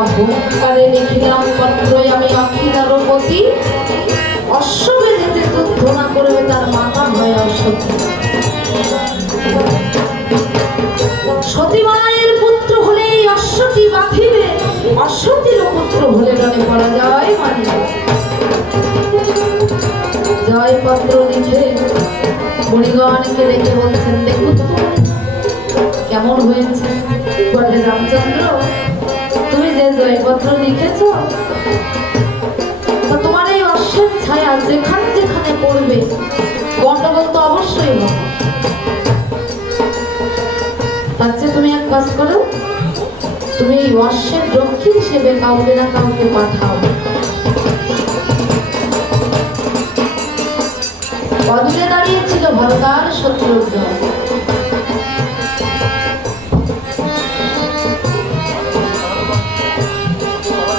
অহংকারে লিখিলাম পত্রই আমি অখিলারপতি, অশ্বমেধেতে যুদ্ধ না করবে তার মাতা হয় অসতী। সতী মায়ের পুত্র হলে অশ্বতী বাঁধিবে, অশ্বতীর পুত্র হলে রণে পরাজয় মানিবে। জয় পত্র লিখে মুনিগণকে ডেকে বলছেন, দেখুন তো কেমন হয়েছে। বলে রামচন্দ্র, তুমি যে জয়পত্র লিখেছ তোমার এই অশ্বের ছায়া যেখানে যেখানে পড়বে গন্ডগোল তো অবশ্যই হবে। তার চেয়ে তুমি এক কাজ করো, তুমি এই অশ্বের রক্ষী হিসেবে কাউকে না কাউকে পাঠাও। অদূরে দাঁড়িয়েছিল ভরতার শত্রুঘ্ন।